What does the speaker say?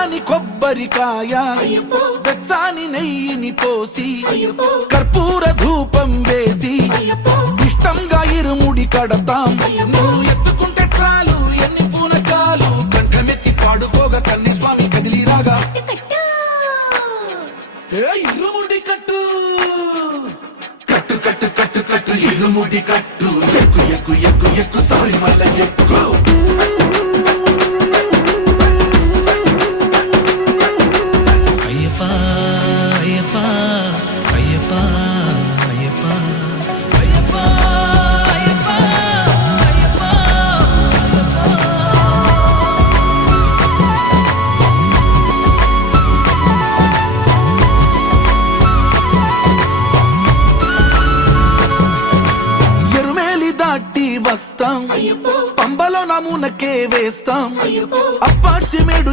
కమ్మని కొబ్బరికాయ వెచ్చాని నెయ్యిని పోసి కర్పూర ధూపం వేసి ఇష్టంగా ఇరుముడి కడతాం. నువ్వు ఎత్తుకుంటే చాలు ఎన్ని పూనకాలు కంఠమెత్తి పాడుకోగా కన్యస్వామి కదిలిరాగా ఇరుముడి కట్టు కట్టు కట్టు కట్టు కట్టు ఇరుముడి కట్టు ఎక్కు ఎక్కు ఎక్కు ఎక్కు సారి మల్ల ఎక్కు. వస్తాం పంబలో నమూనకే వేస్తాం అప్పాచి మేడు